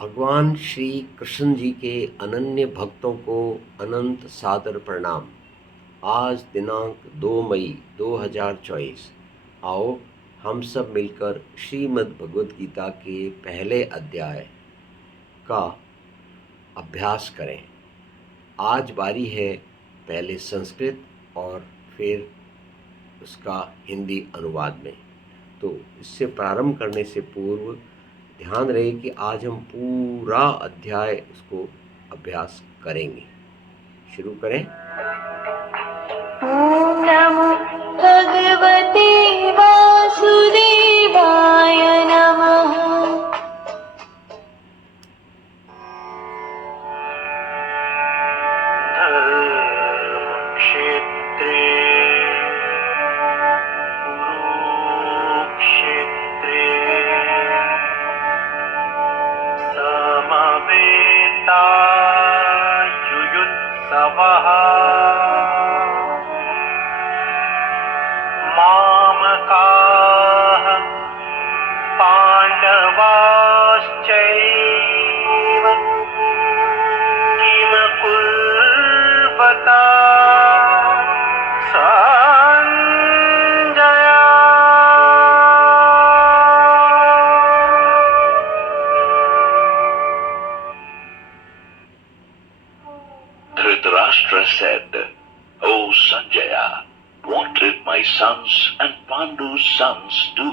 भगवान श्री कृष्ण जी के अनन्य भक्तों को अनंत सादर प्रणाम। आज दिनांक 2 मई 2024। आओ हम सब मिलकर श्रीमद् भगवद गीता के पहले अध्याय का अभ्यास करें। आज बारी है पहले संस्कृत और फिर उसका हिंदी अनुवाद में। तो इससे प्रारंभ करने से पूर्व ध्यान रहे कि आज हम पूरा अध्याय उसको अभ्यास करेंगे। शुरू करें। ओम नमो भगवते वासुदेवाय नमः। धर्मक्षेत्रे कुरुक्षेत्रे समवेतायुयुत्सवः मामकाः पाण्डवाश्चैव किम कुर्वता Sanjay. Dhritarashtra said, O Sanjaya, what did my sons and Pandu's sons do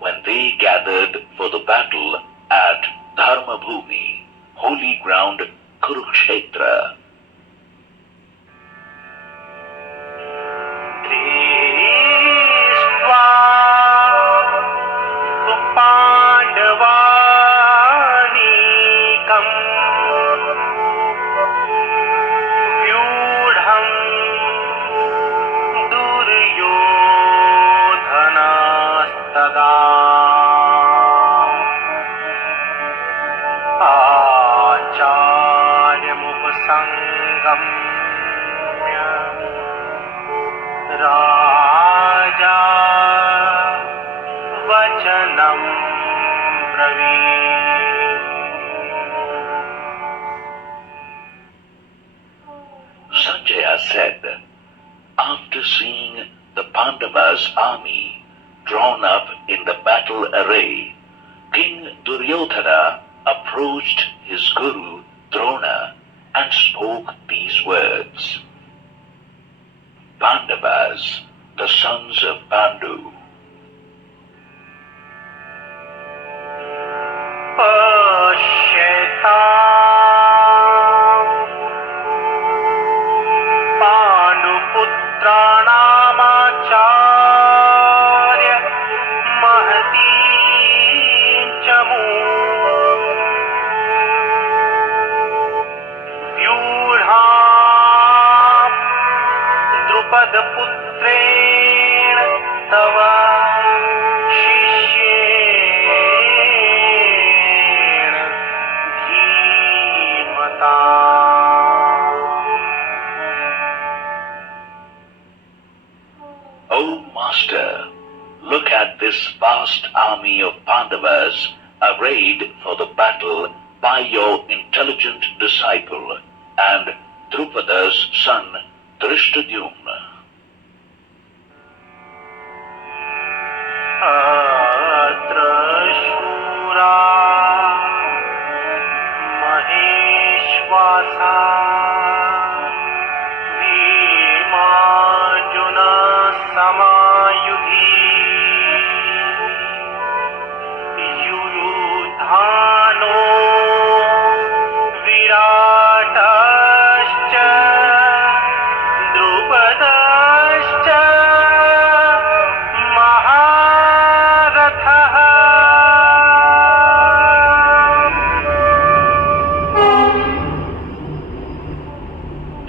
when they gathered for the battle at Dharmabhumi, holy ground Kurukshetra? दृष्ट्वा पाण्डवानीकम् व्यूढम् दुर्योधनास्तदा आचार्यमुपसङ्गम्य राजा वचनं ब्रवीत्। Sanjaya said, after seeing the Pandavas' army drawn up in the battle array, King Duryodhana approached his guru Drona and spoke these words. Pandavas, the sons of Pandu. Pashyataam Panduputranaamacharya Mahatim Chamu Vyudham Drupadaputreण तव शिष्येण धीमताम्। O Master, look at this vast army of Pandavas arrayed for the battle by your intelligent disciple and Drupada's son Drishtadyumna. अत्र शूरा महेश्वासा Bhimarjun समायुधि युयुधानो विराटश्च द्रुपदश्च महारथः।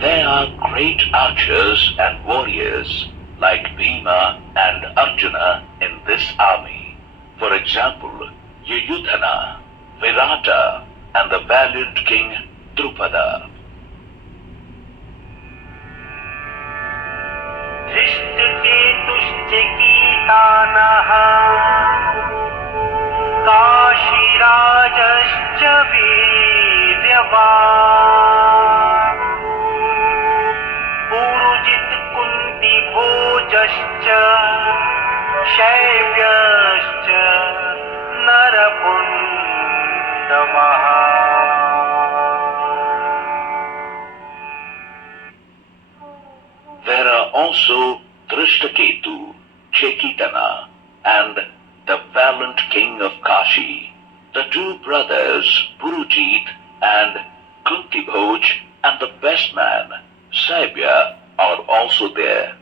There are great archers and warriors like Bhima and Arjuna in this army. For example, Yuyudhana, Virata, and the valiant king Drupada. धृष्टकेतुश्च कीटानः काशीराजश्च वीर्यवान् Purujit कुन्तिभोजश्च शैव्यश्च नरपुण्डवः There are also Drishtaketu, Chekitana, and the valiant king of Kashi, the two brothers Purujit and Kuntibhoj, and the best man, Saibya, are also there.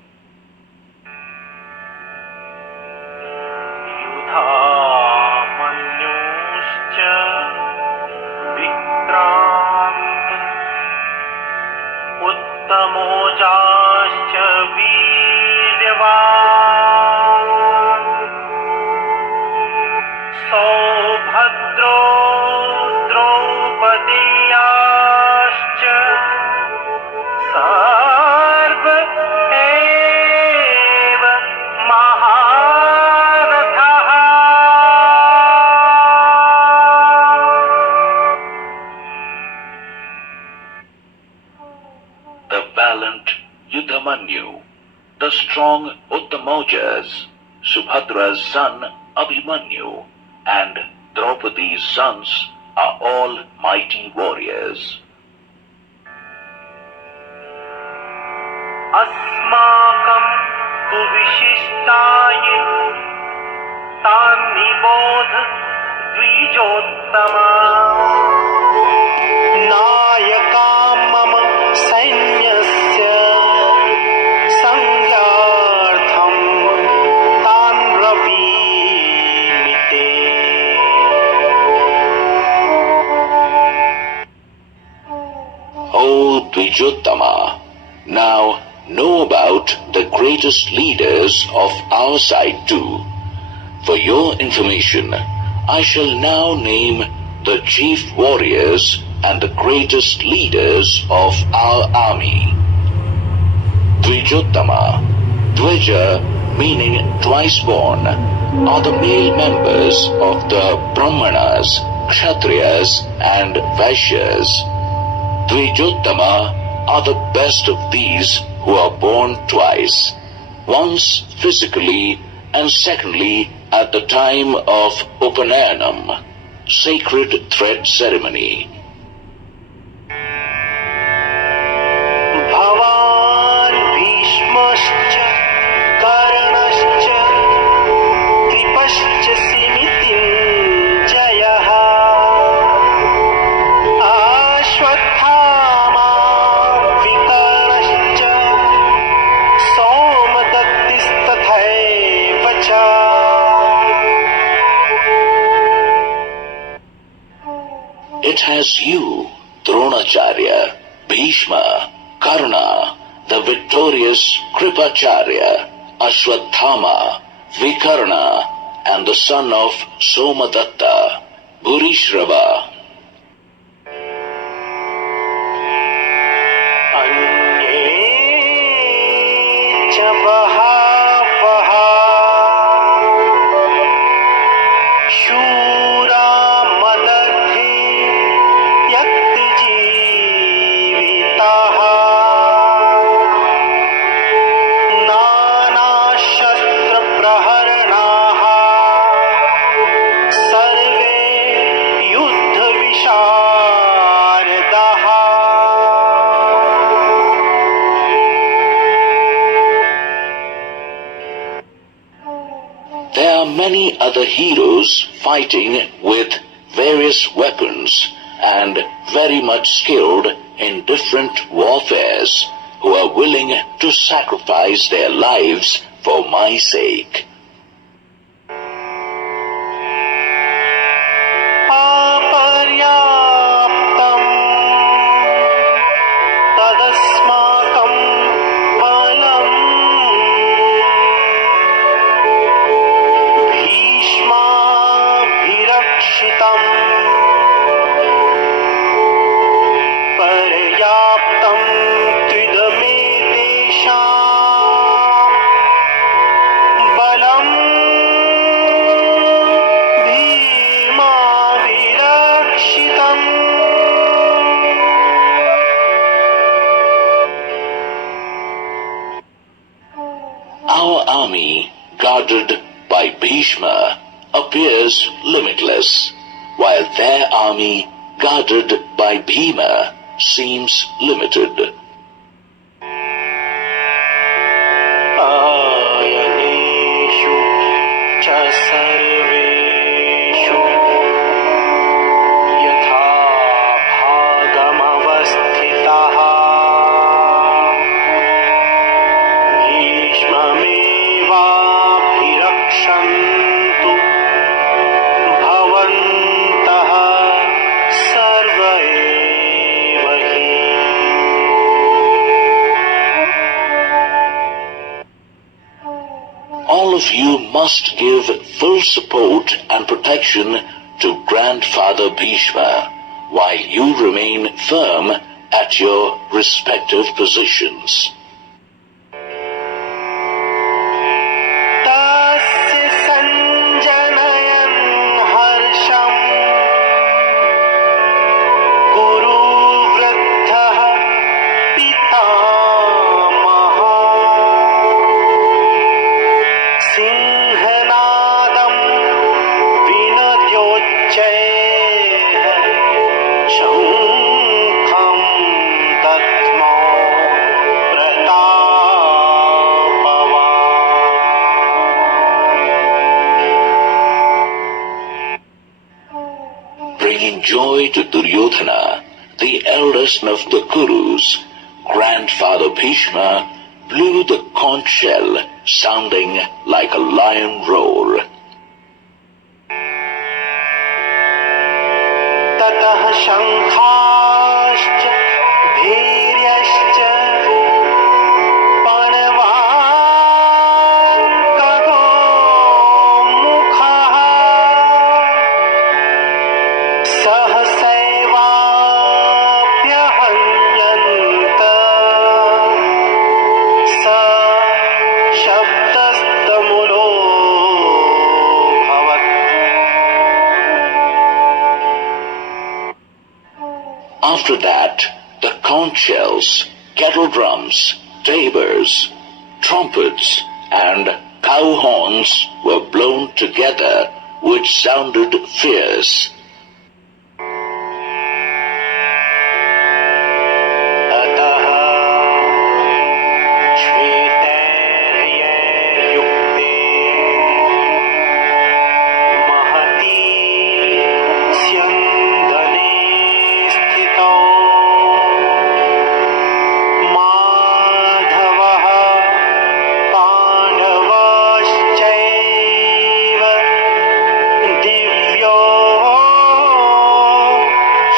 युधामन्युश्च विक्रान्त उत्तमोजाश्च वीर्यवान् सौभद्रो द्रौपदेयाश्च सर्व एव महारथः The valiant Yudhamanyu, the strong Uttamojas, Subhadra's son Abhimanyu, and Draupadi's sons are all mighty warriors. अस्माकं तु विशिष्टाय तान् निबोध द्विजोत्तमा नायका मम सैन्यस्य संज्ञार्थं तान् ब्रवीमि ते O Dvijottama, now know about the greatest leaders of our side too. For your information, I shall now name the chief warriors and the greatest leaders of our army. Dvijottama, Dvija meaning twice born, are the male members of the Brahmanas, Kshatriyas and Vaishyas. Dvijottama are the best of these who are born twice, once physically and secondly at the time of Upanayanam, sacred thread ceremony. भवान् भीष्मश्च कर्णश्च कृपश्च सिमितिञ्जयः अश्वत्थामा विकर्णश्च सोमदत्तिस्तथैव च It has you, Dronacharya, Bhishma, Karna, the victorious Kripacharya, Ashwatthama, Vikarna, and the son of Somadatta, Bhurishrava. अन्ये च बहवः शूरा मदर्थे यत्जीविताः नानाशस्त्रप्रहरणाः सर्वे युद्धविशारदाः There are many other heroes fighting with various weapons and very much skilled in different warfares who are willing to sacrifice their lives for my sake. अपर्याप्तं तदस्माकं बलम् भीष्माभिरक्षितं पर्याप्तं त्विदमेतेषां बलम् भीमाभिरक्षितम् army guarded by Bhishma appears limitless, while their army guarded by Bhima seems limited. आयनेषु च सर्वेषु यथा भागमवस्थितः भीष्ममेवाभिरक्षन्तु भवन्तः सर्व एव हि। All of you must give full support and protection to Grandfather Bhishma while you remain firm at your respective positions. तस्य सञ्जनयन् हर्षम् कुरु वृद्धः पितामहः सिंहनादम् विनद्योच्चैः शङ्खं दद्मो प्रतापवान्। Bringing joy to Duryodhana, the eldest of the Kurus, Grandfather Bhishma blew the conch shell, sounding like a lion roar. ततः शङ्खाश्च भीर्यश्च पणवाङ्कगोमुखः सहसैवाभ्यहन्यन्त स शब्दस्तमुलोऽभवत्। After that, the conch shells, kettle drums, tabors, trumpets, and cow horns were blown together, which sounded fierce. अतः श्वेतैर्यैर्युक्ते महती स्यन्दने स्थितौ माधवः पाण्डवश्चैव दिव्यो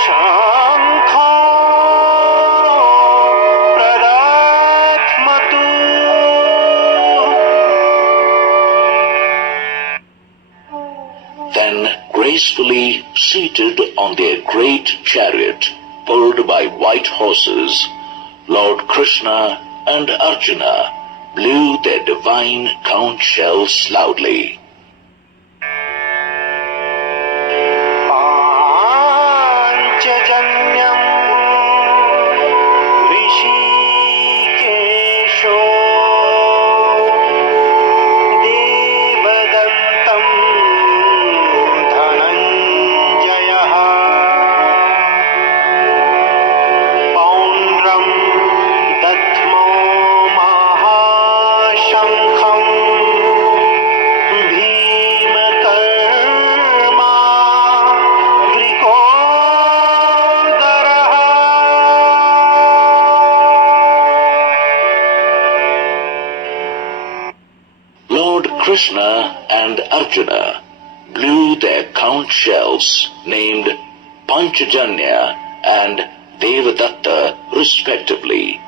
शङ्खो प्रदध्मतु। Then, gracefully seated on their great chariot, pulled by white horses, Lord Krishna and Arjuna blew their divine conch shells loudly. पाञ्चजन्यम् ऋषिकेशो देवदत्तं Dhananjay पौण्ड्रं दध्मो महाशङ्खम् भीमकर्मा वृकोदरः। Lord Krishna and Arjuna blew their conch shells named Panchajanya and Devadatta respectively.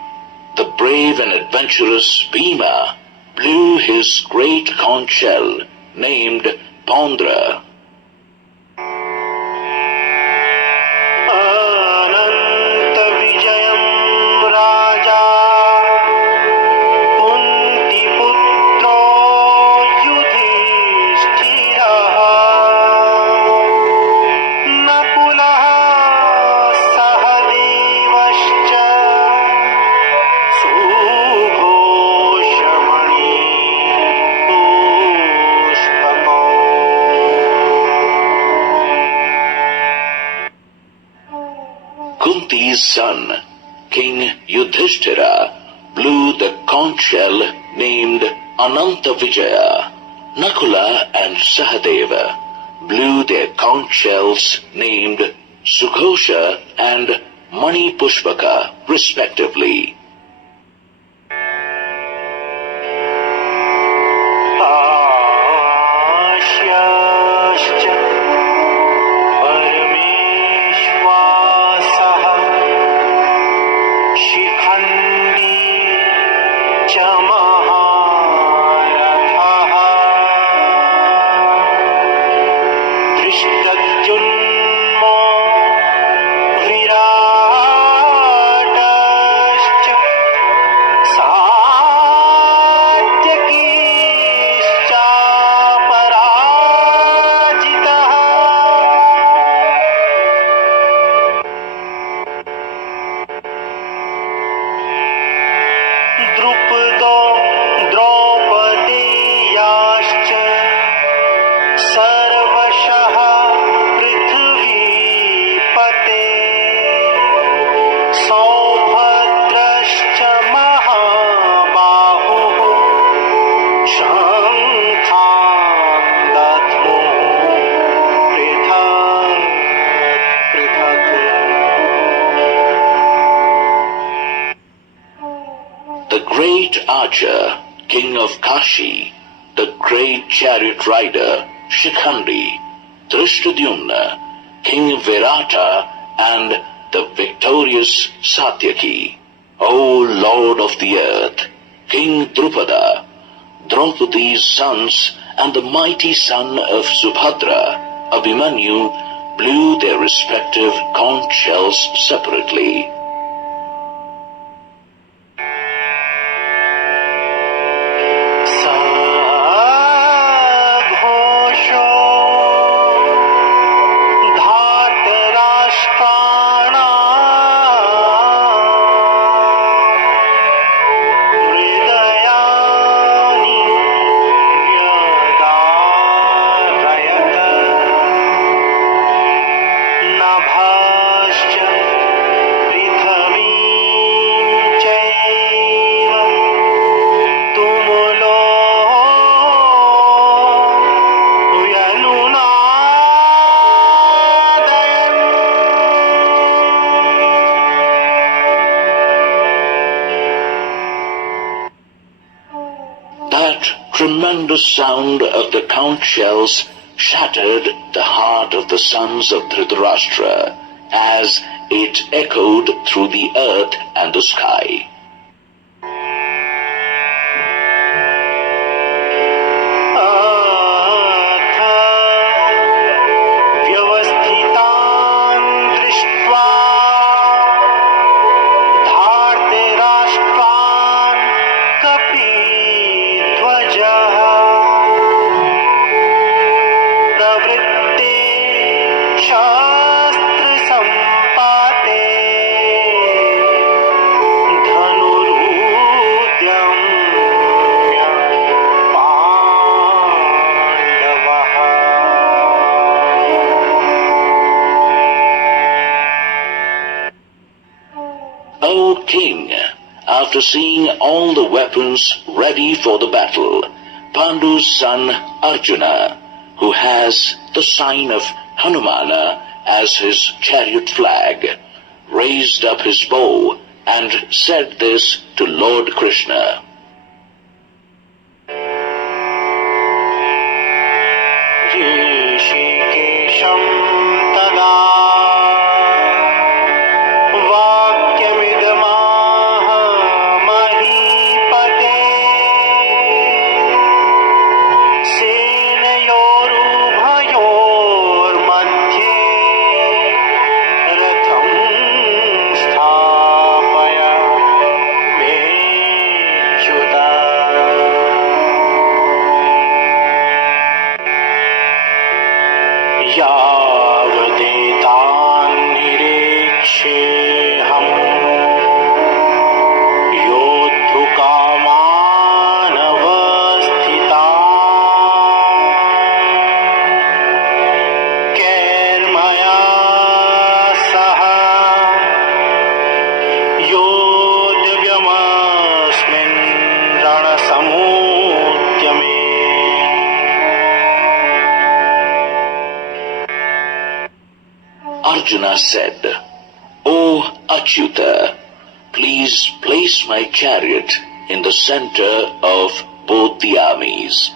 The brave and adventurous Bhima blew his great conch shell named Pondra. अनन्तविजयं राजा कुन्तिपुत्रो युधिष्ठिरः नकुलः सहदेवश्च सुघोषमणि Kunti's son, King Yudhishthira, blew the conch shell named Ananta Vijaya. Nakula and Sahadeva blew their conch shells named Sughosha and Mani Pushpaka, respectively. आश्यश्च परमेश्वासः Shikhandi च महारथः दृष्टद्युम्नो विराटश्च सात्यकीश्चापराजितः द्रुपदो द्रौपदेयाश्च सर्वशः पृथ्वीपते सौभद्रश्च महाबाहुः शङ्खां दध्मुः पृथक् पृथक् The great archer, king of Kashi, the great chariot rider, Shikhandi, Drishtadyumna, King Virata, and the victorious Satyaki. O Lord of the earth, King Drupada, Draupadi's sons, and the mighty son of Subhadra, Abhimanyu, blew their respective conch shells separately. सघोषो धार्तराष्ट्राणाम् हृदयानि व्यदारयत नभश्च पृथिवीं चैव तुमुलो That tremendous sound of the conch shells shattered the heart of the sons of Dhritarashtra as it echoed through the earth and the sky. अथ व्यवस्थितान् दृष्ट्वा धार्तराष्ट्रान् कपिध्वजः प्रवृत्ते शस्त्रसम्पाते धनुरुद्यम्य पाण्डवः O king, after seeing all the weapons ready for the battle, Pandu's son Arjuna, who has the sign of Hanumana as his chariot flag, raised up his bow and said this to Lord Krishna. ऋषिकेशं तदा वाक्यमिदमाह महीपते सेनयोरुभयोर्मध्ये रथं स्थापय मेज्योतिः Arjuna said, O Achyuta, please place my chariot in the center of both the armies,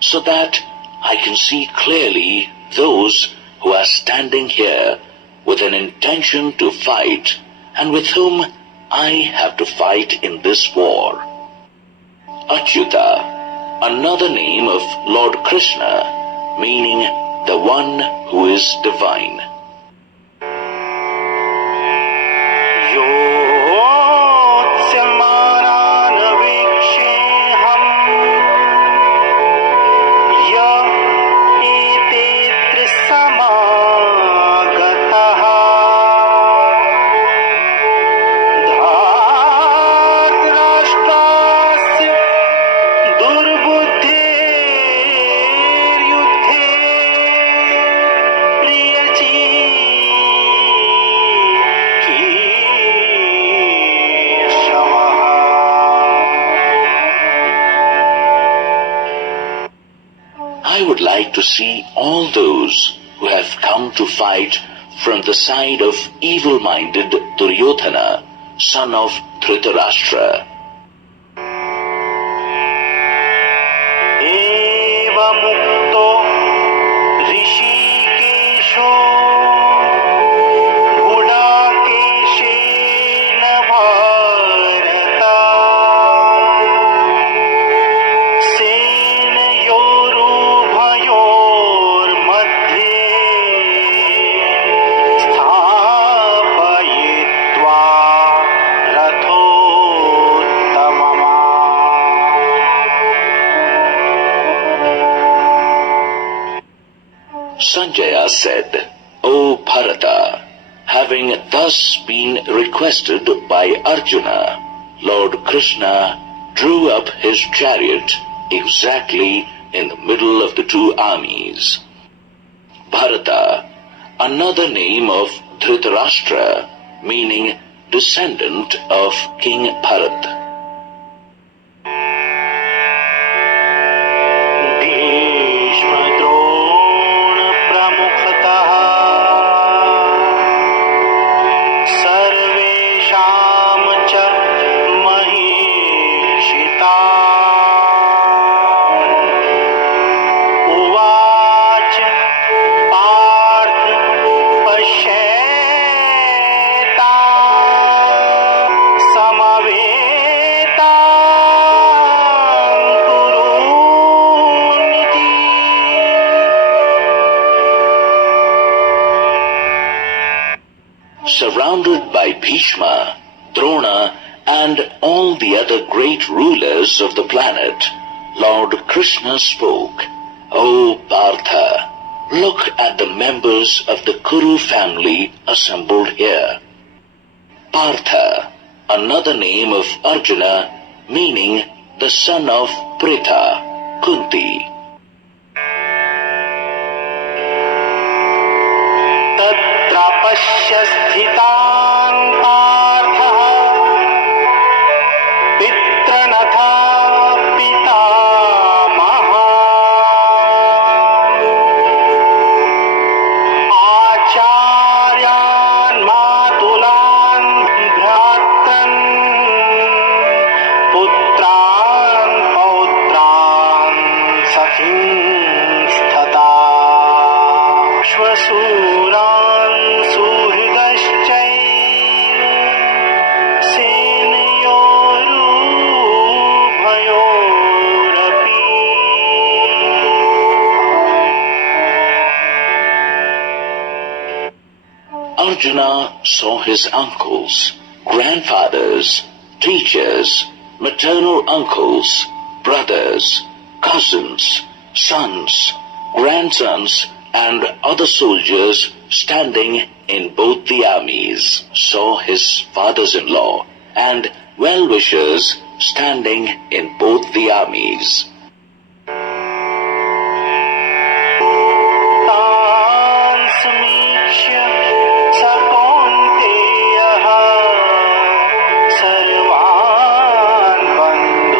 so that I can see clearly those who are standing here with an intention to fight and with whom I have to fight in this war. Achyuta, another name of Lord Krishna, meaning the one who is divine. योत्स्यमानान् वीक्षेऽहम् य एतेऽत्र समागतः धार्तराष्ट्रास्य दुर्बुद्धेर्युद्धे I would like to see all those who have come to fight from the side of evil-minded Duryodhana, son of Dhritarashtra. एवमुक्तो ऋषिकेशो गुडाकेशेन Bharat सेनयोरुभयोर्मध्ये स्थापयित्वा रथोत्तमम् Sanjaya said, O Bharata, having thus been requested by Arjuna, Lord Krishna drew up his chariot exactly in the middle of the two armies. Bharata, another name of Dhritarashtra, meaning descendant of King Bharat. भीष्मद्रोणप्रमुखतः सर्वेषां च महीक्षिता उवाच Partha पश्येता समवेतां कुरूनिति Surrounded by Bhishma, Drona, and all the other great rulers of the planet, Lord Krishna spoke, O Partha, look at the members of the Kuru family assembled here. Partha, another name of Arjuna, meaning the son of Pritha, Kunti. तत्र पश्य स्थितान् पार्थः पितृनथा पितामहान् आचार्यान् मातुलान् भ्रातॄन् पुत्रान् पौत्रान् सखींस्तथा श्वशूरान् सुहृदश्चैव सेनयोरुभयोरपि Arjuna saw his uncles, grandfathers, teachers, maternal uncles, brothers, cousins, sons, grandsons, and other soldiers standing in both the armies, saw his fathers-in-law and well-wishers standing in both the armies. तान् समीक्ष्य स कौन्तेयः सर्वान् बन्धूनवस्थितान्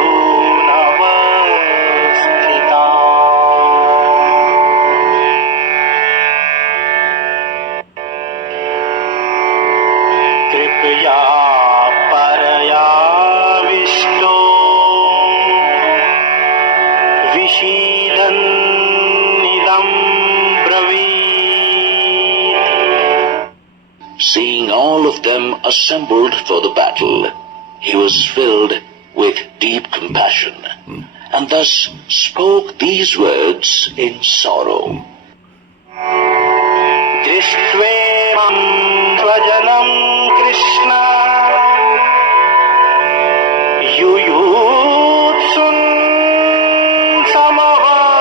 Seeing all of them assembled for the battle, he was filled with deep compassion, and thus spoke these words in sorrow. दृष्ट्वेमं स्वजनं कृष्ण युयुत्सुं समवस्थितान्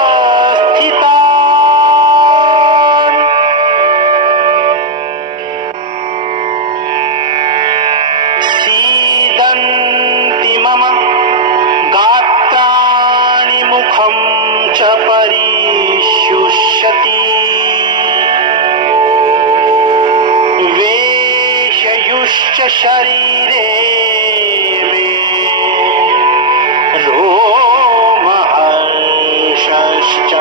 सीदन्ति मम गात्राणि मुखं च परिशुष्यति वेशयुश्च शरीरे मे रोमहर्षश्च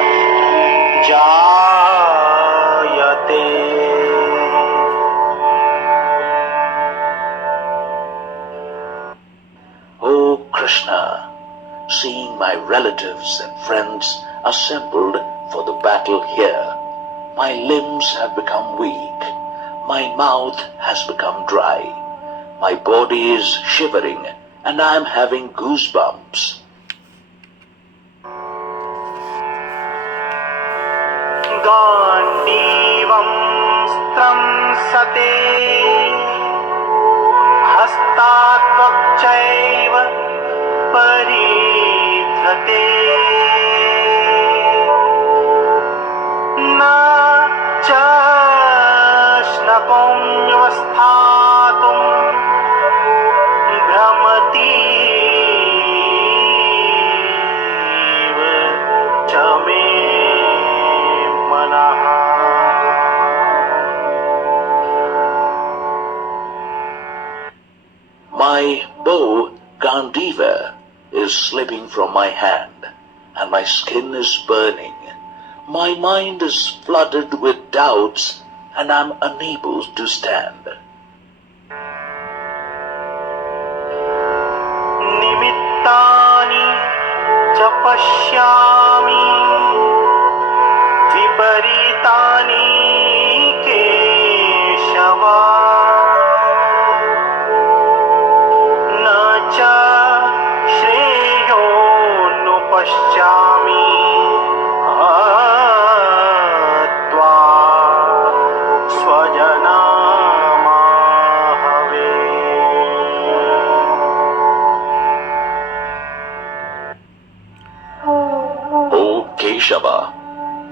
जायते. O Krishna, seeing my relatives and friends assembled for the battle here, my limbs have become weak, my mouth has become dry, my body is shivering, and I am having goosebumps. गाण्डीवं स्त्रंसते हस्तात्वक्चैव परीध्यते न च श्नकोम्यवस्थातुं भ्रमतीव च मे मनः. My bow Gandiva is slipping from my hand, and my skin is burning. My mind is flooded with doubts, and I'm unable to stand. निमित्तानि च पश्यामि विपरीतानि केशव न च श्रेयोनुपश्यामि हत्वा स्वजनामाहवे. O Keshava,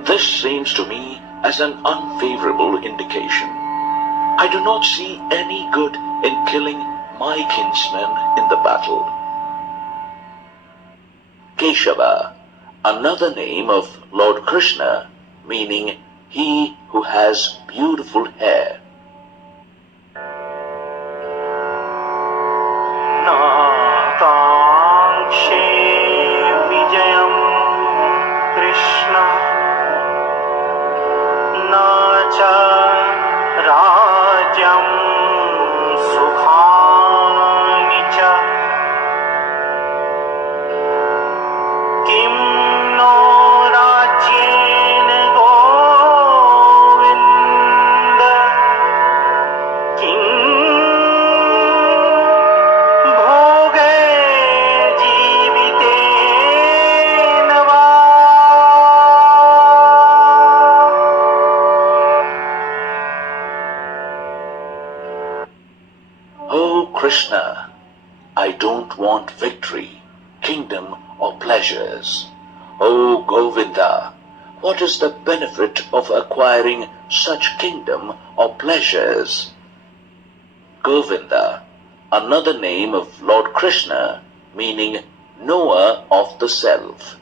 this seems to me as an unfavorable indication. I do not see any good in killing my kinsmen in the battle. Keshava, another name of Lord Krishna, meaning he who has beautiful hair. नाकाङ्क्षे विजयं कृष्ण न च राज्यं सुखानि च किं no राज्येन Govind किं भोगे जीवितेन वा. Oh Krishna, I don't want victory, kingdom, or pleasures. Oh Govinda, what is the benefit of acquiring such kingdom or pleasures? Govinda, another name of Lord Krishna, meaning knower of the self.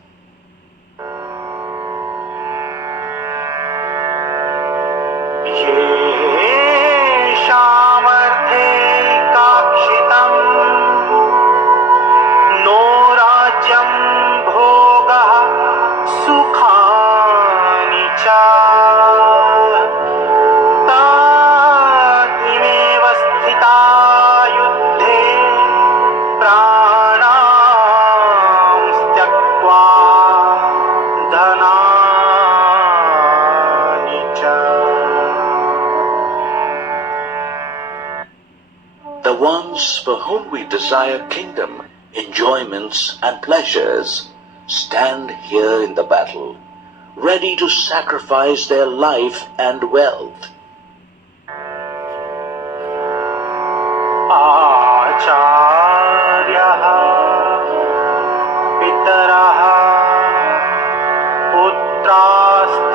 येषामर्थे काक्षितम् नो राज्यं भोगः सुखानि च तातिमेव स्थिता युद्धे प्राणां त्यक्त्वा The ones for whom we desire kingdom, enjoyments, and pleasures stand here in the battle, ready to sacrifice their life and wealth. आचार्यः पितरः पुत्रास्थैव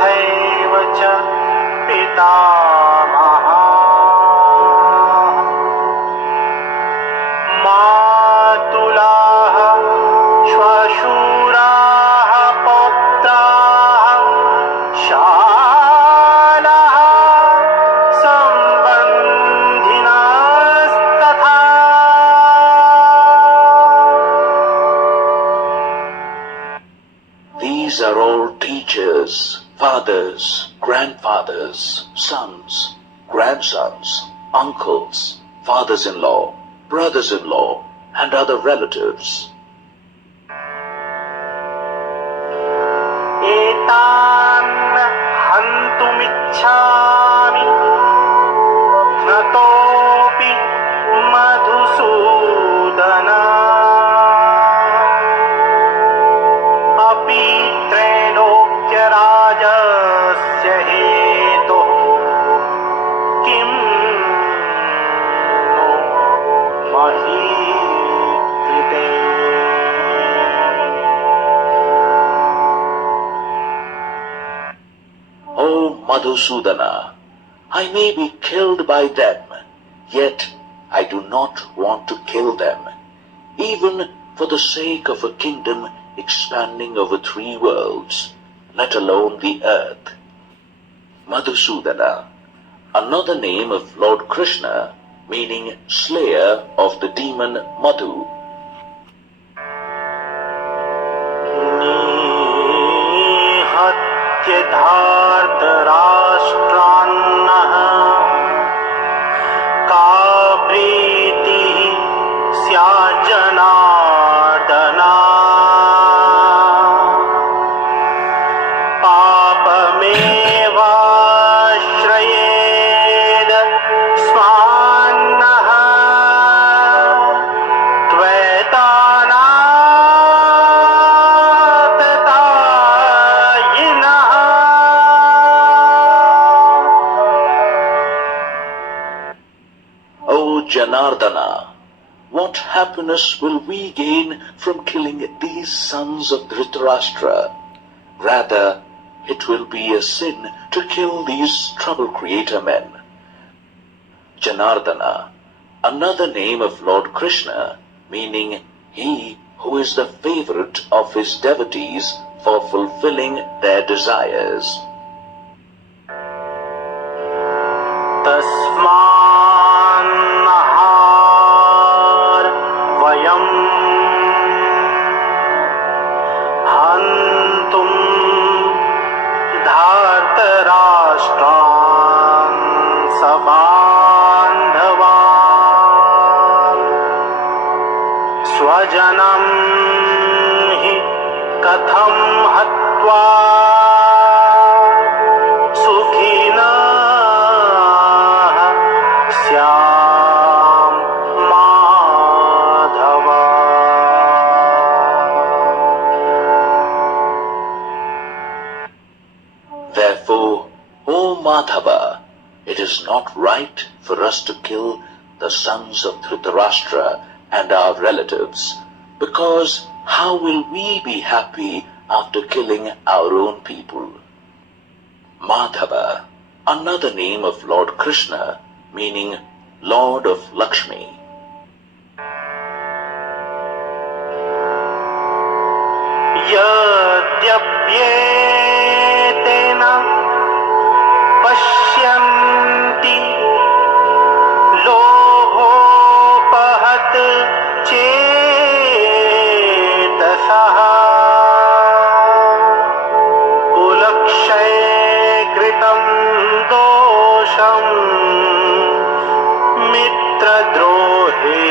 च पितामहाः मातुलाः श्वशुराः पौत्राः शालाः सम्बन्धिनस्तथा These are all teachers, fathers, grandfathers, sons, grandsons, uncles, fathers-in-law, brothers-in-law, and other relatives. एतान् हन्तुमिच्छामि घ्नतोऽपि मधुसूदन अपि त्रैलोक्यराजस्य हेतुः किं no मही कृते O Madhusudana, I may be killed by them, yet I do not want to kill them, even for the sake of a kingdom expanding over 3 worlds, let alone the earth. Madhusudana, another name of Lord Krishna, meaning slayer of the demon Madhu. निहत्य धार्तराष्ट्रान्नः का प्रीतिः स्याज्जनार्दन पापमेवाश्रयेद स्वान्नः त्वैतानाततायिनः O Janardana, what happiness will we gain from killing these sons of Dhritarashtra? Rather, it will be a sin to kill these trouble creator men. Janardana, another name of Lord Krishna, meaning he who is the favorite of his devotees for fulfilling their desires. तस्मान्नहार वयम् हन्तुं धार्तराष्ट्रान् सबान्धवान् स्वजनं हि कथं हत्वा सुखिनः स्याम Madhav Therefore, O Madhava, it is not right for us to kill the sons of Dhritarashtra and our relatives, because how will we be happy after killing our own people? Madhava, another name of Lord Krishna, meaning Lord of Lakshmi. यद्यप्येतेन पश्यन्ति लोभोपहत चेतसः कुलक्षये कृतं दोषम् मित्रद्रोहे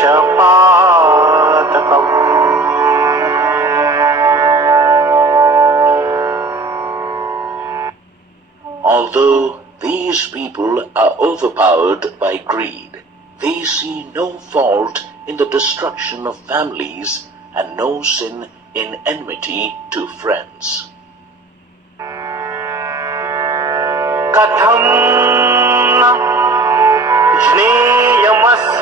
च पातकम् Although these people are overpowered by greed, They see no fault in the destruction of families and no sin in enmity to friends. कथं न ज्ञेयमस्माभिः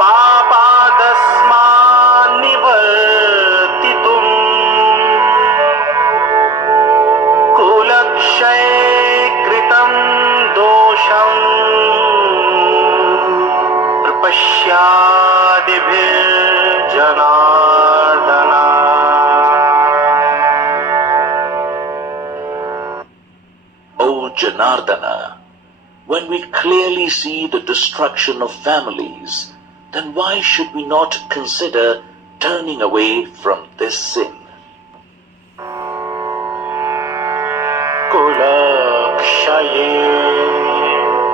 पापादस्मान्निवर्तितुम् कुलक्षये कृतं दोषम् प्रपश्यादिभिर्जनार्दन. O Janardana, when we clearly see the destruction of families, then why should we not consider turning away from this sin? कुलक्षये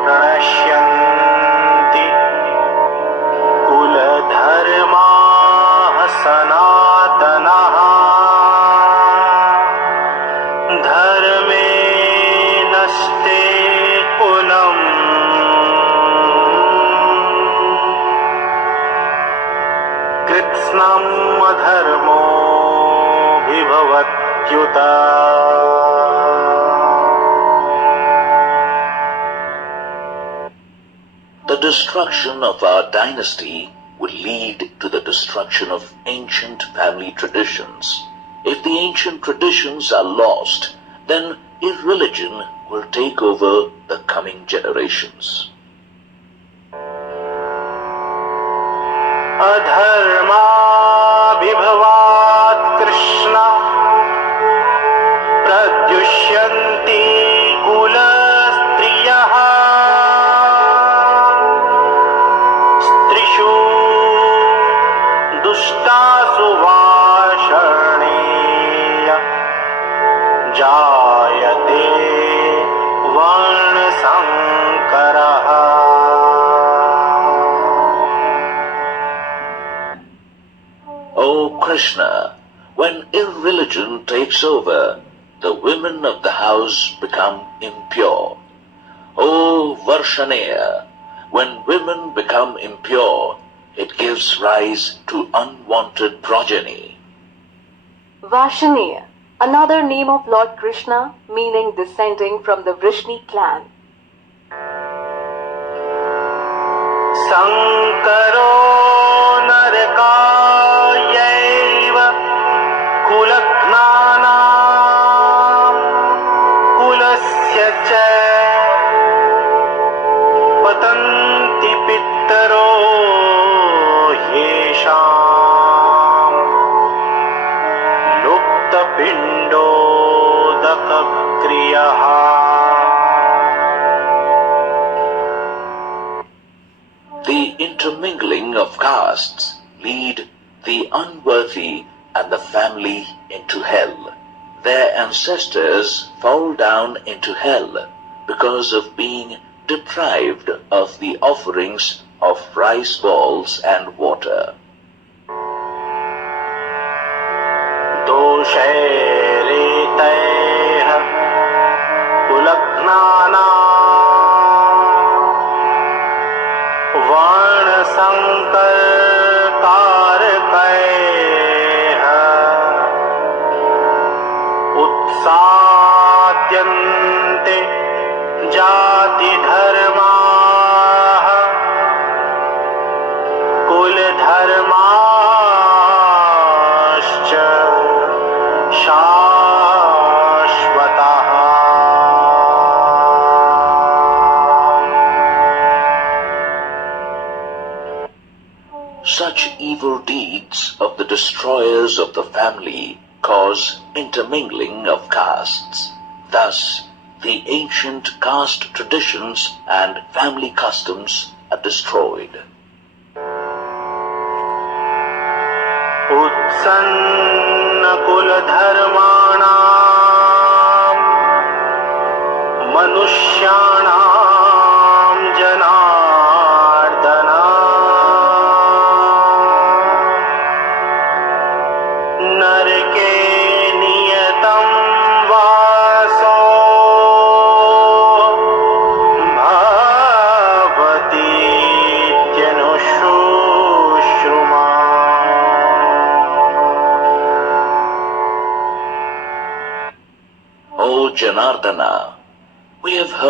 प्रणश्यन्ति कुलधर्माः सनातनः धर्मे नस्ते कुलम् कृत्स्नम् अधर्मो विभवत्युत. The destruction of our dynasty will lead to the destruction of ancient family traditions. If the ancient traditions are lost, then irreligion will take over the coming generations. अधर्माभिभवात् Krishna प्रद्युष्यन्ति कुलस्त्रियः स्त्रिषु दुष्टासु Varshney जायते वर्णसंकरः. O Krishna, when irreligion takes over, the women of the house become impure. O Varshaneya, when women become impure, it gives rise to unwanted progeny. Varshaneya, another name of Lord Krishna, meaning descending from the Vrishni clan. Sankaro नरकायैव कुलघ्नानां कुलस्य च पतन्ति पितरो ह्येषां लुप्तपिण्डोदकक्रियः. The intermingling of castes lead the unworthy and the family into hell. Their ancestors fall down into hell because of being deprived of the offerings of rice balls and water. दोषैरेतैः कुलघ्नानां वर्णसंकरकारकैः उत्साद्यन्ते जातिधर्माः कुलधर्माश्च शाश्वतः. Such evil deeds of the destroyers of the family cause intermingling of castes. Thus, the ancient caste traditions and family customs are destroyed. उत्सन्नकुलधर्माणां मनुष्याणां जनार्दन नरके नियतं वासो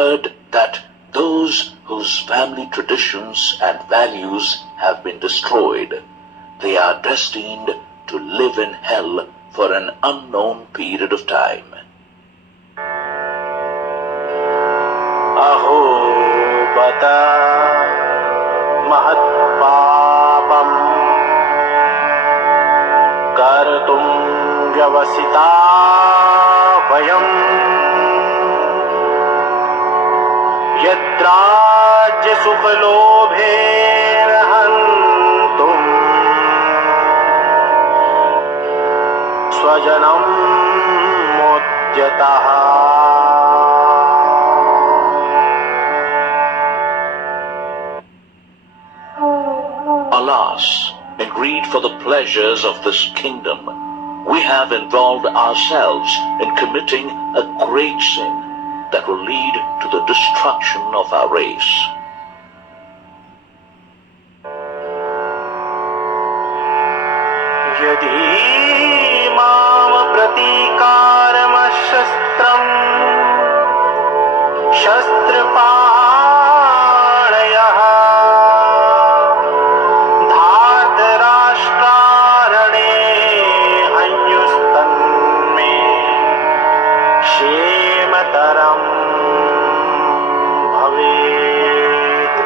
heard that those whose family traditions and values have been destroyed, they are destined to live in hell for an unknown period of time. अहो बत महत्पापम् कर्तुं व्यवसिता वयम् यद्राज्यसुखलोभेन हन्तुम् स्वजनं मोद्यतः Alas, in greed for the pleasures of this kingdom, we have involved ourselves in committing a great sin that will lead to the destruction of our race. यदि माम प्रतीकारमशस्त्रम् शस्त्रपाणयः धार्तराष्ट्रारणे हन्युस्तन्मे क्षेमतरम् भवेत्.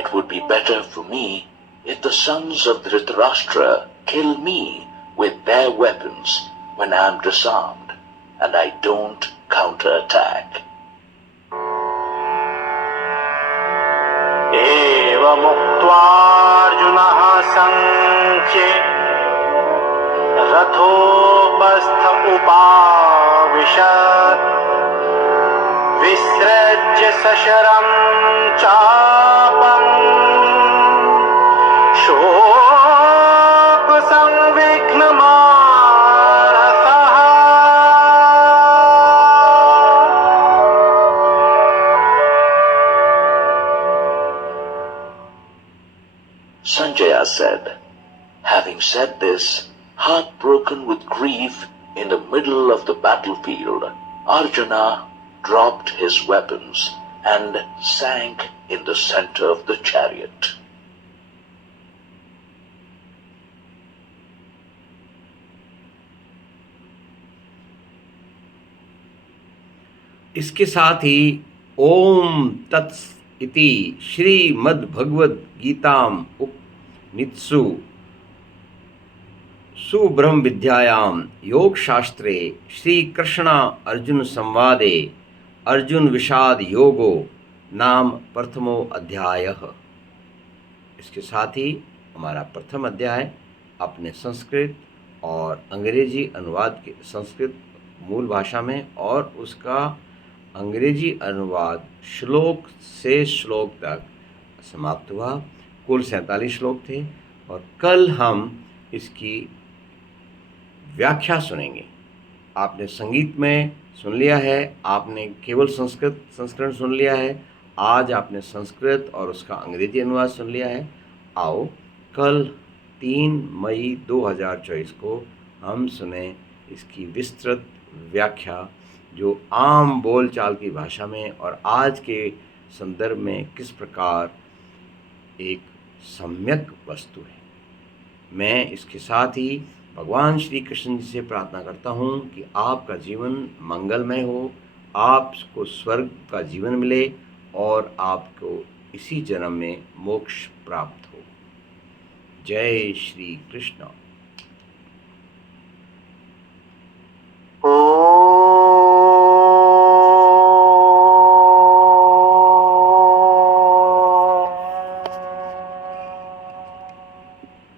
It would be better for me if the sons of Dhritarashtra kill me with their weapons when I am disarmed and I don't counterattack. एवमुक्त्वार्जुनः सङ्ख्ये रथोपस्थ उपाविशत् विसृज्य सशरं चापम् शोकसंविघ्नमानसः. Sanjaya said, having said this, heartbroken with grief in the middle of the battlefield, Arjuna dropped his weapons and sank in the center of the chariot. इसके साथ ही ओम तत्स इति श्रीमद्भगवद गीताम उपनिषत्सु सुब्रह्म विद्यायाम योग शास्त्रे श्री कृष्ण अर्जुन संवादे अर्जुन विषाद योगो नाम प्रथमो अध्यायः। इसके साथ ही हमारा प्रथम अध्याय अपने संस्कृत और अंग्रेजी अनुवाद के संस्कृत मूल भाषा में और उसका अंग्रेजी अनुवाद श्लोक से श्लोक तक समाप्त हुआ। कुल 47 श्लोक थे और कल हम इसकी व्याख्या सुनेंगे। आपने संगीत में सुन लिया है, आपने केवल संस्कृत संस्करण सुन लिया है, आज आपने संस्कृत और उसका अंग्रेजी अनुवाद सुन लिया है। आओ कल 3 मई 2024 को हम सुने इसकी विस्तृत व्याख्या, जो आम बोलचाल की भाषा में और आज के संदर्भ में किस प्रकार एक सम्यक वस्तु है। मैं इसके साथ ही भगवान श्री कृष्ण जी से प्रार्थना करता हूँ कि आपका जीवन मंगलमय हो, आपको स्वर्ग का जीवन मिले और आपको इसी जन्म में मोक्ष प्राप्त हो। जय श्री कृष्ण।